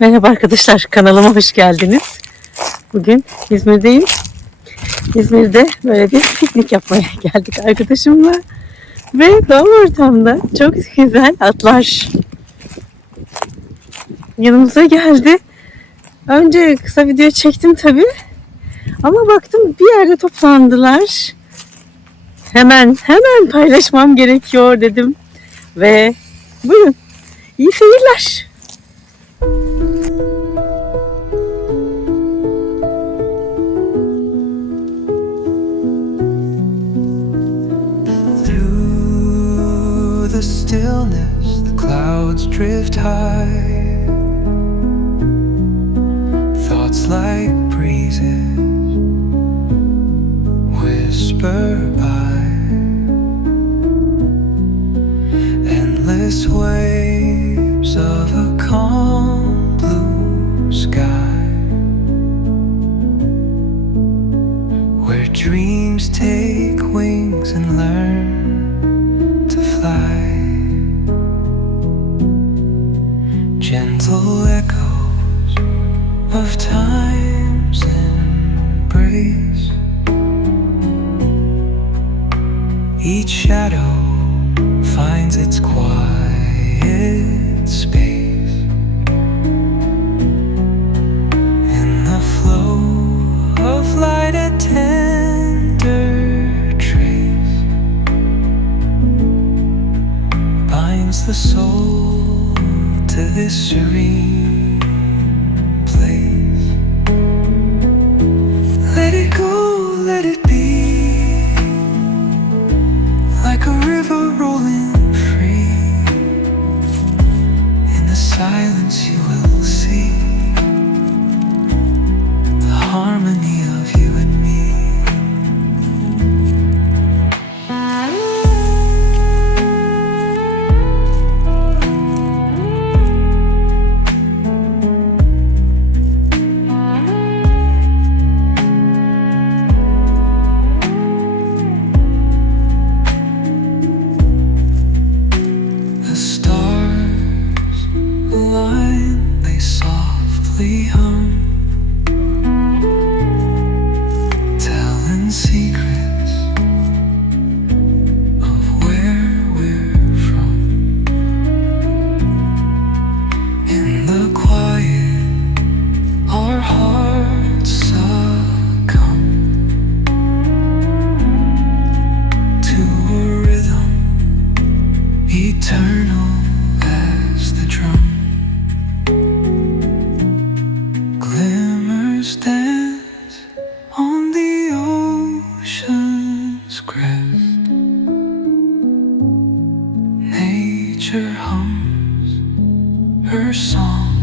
Merhaba arkadaşlar, kanalıma hoş geldiniz. Bugün İzmir'deyim. İzmir'de böyle bir piknik yapmaya geldik arkadaşımla. Ve doğal ortamda çok güzel atlar yanımıza geldi. Önce kısa video çektim tabii. Ama baktım bir yerde toplandılar. Hemen paylaşmam gerekiyor dedim. Ve buyurun, iyi seyirler. The stillness, the clouds drift high. Thoughts like breezes whisper by. Endless waves of a calm blue sky, where dreams take wings and learn to fly. Gentle echoes of time's embrace. Each shadow finds its quiet space. In the flow of light, a tender trace binds the soul to this serene place. Let it go, let it be, like a river rolling free. In the silence you will see the harmony of you and me. The stars align, they softly hum, telling secrets of where we're from. In the quiet, our hearts succumb to a rhythm eternal as the drum. Glimmers dance on the ocean's crest. Nature hums her song